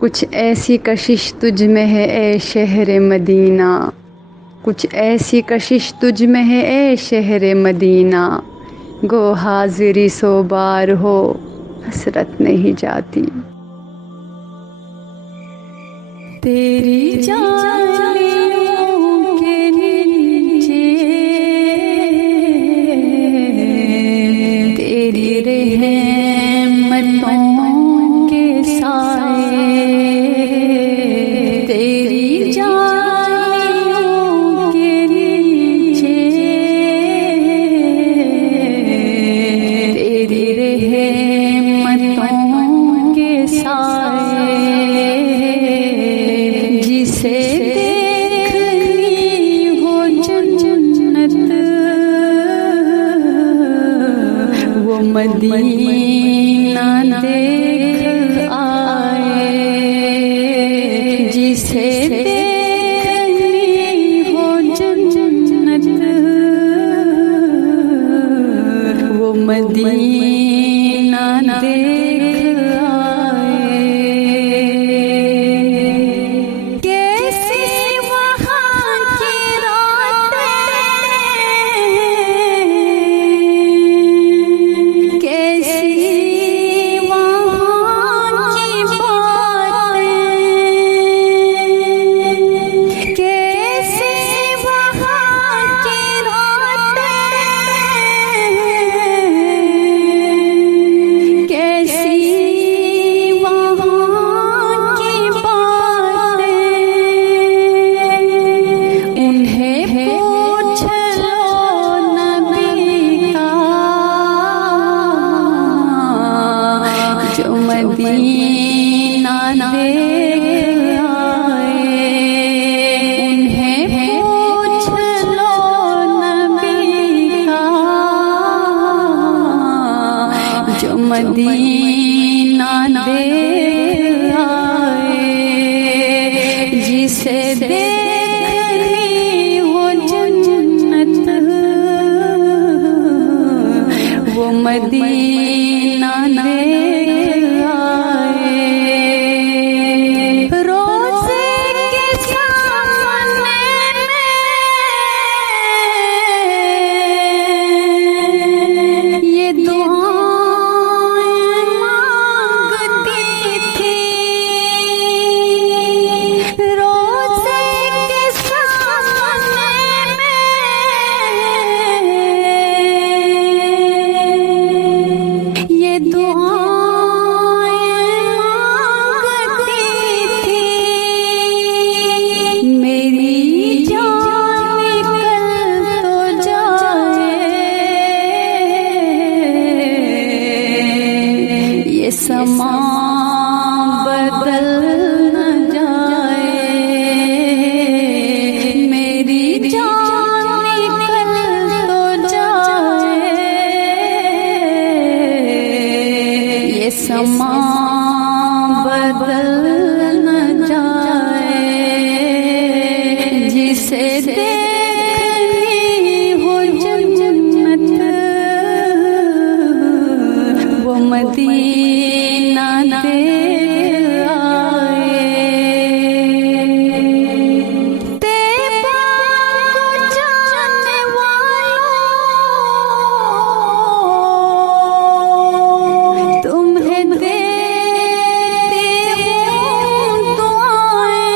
कुछ ऐसी कशिश तुझ में है ए शहर मदीना, कुछ ऐसी कशिश तुझ में है ए शहर मदीना, गो हाजिरी सो बार हो हसरत नहीं जाती। तेरी जालियों के नीचे तेरी रहमतों के साए, तेरी जालियों के नीचे तेरी रहमतों के साए, जिसे देखनी हो जन्नत वो मदीना देख आए, जिसे देखनी हो जन्नत वो मदीना देख आए। कैसी वहाँ की रातें, कैसी वहाँ की बातें, कैसी वहाँ की रातें, कैसी वहाँ की बातें, उन्हें पूछ लो नबी का जो मदीना देख आए, उन्हें पूछ लो नबी का जो मदीना देख आए, जिसे देखनी हो जन्नत वो मदीना देख आए। रोज़े के सामने ये दुआएं मांगती थी, रोज़े के सामने ये दुआएं मांगती थी, मेरी जान निकल तो जाए, ये समा बदल न जाए, मेरी जान निकल तो जाए, ये समा बदल न जाए, जिसे देखनी हो जन्नत वो मदीना देख आए। तैबा को जाने वालों, तुम्हें देती हूँ दुआएं,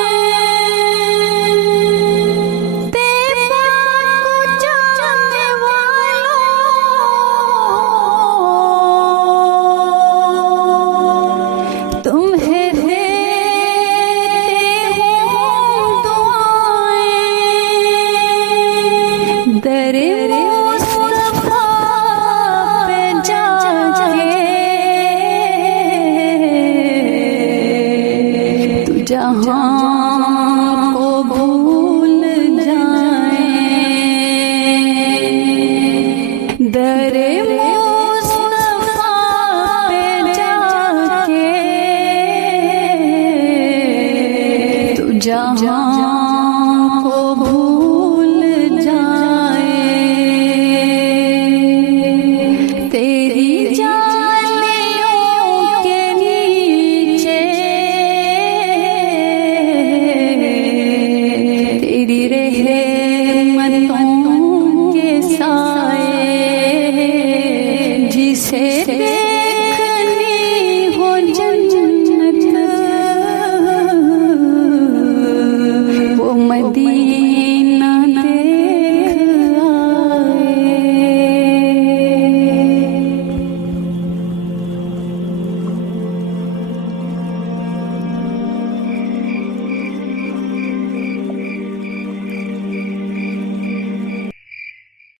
तैबा को जाने वालों, तुम्हें देती हूँ दुआएं, दरे मुस्तफा पे जाके तू जहाँ को भूल जाए, दरे मुस्तफा पे जाके तू जहाँ